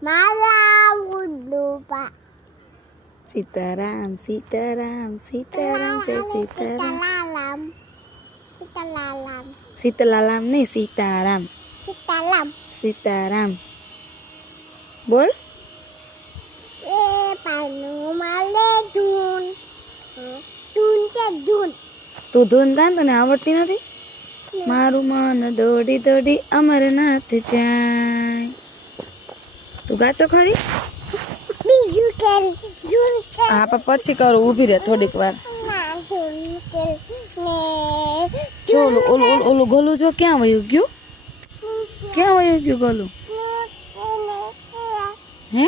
મારા ઉડુપા સીતારામ સીતારામ સીતારામ જય સીતારામ સીતારામ સીતલાલામ નહીં સીતારામ સીતારામ સીતારામ બોલ એ પાનું માલે ધૂન ધૂન છે ધૂન તું ધૂન ગાન તને આવડતી નથી મારું મન દોડી દોડી અમરનાથ જાય તું ગાતો ખરી બીજું કે ધૂન છે હા પણ પછી કરું ઊભી રહે થોડીક વાર ના ધૂન કે ને જો ઓલું ઓલું ગોલું જો ક્યાં વયું ગયું ક્યાં વયું ગયું ગોલું હે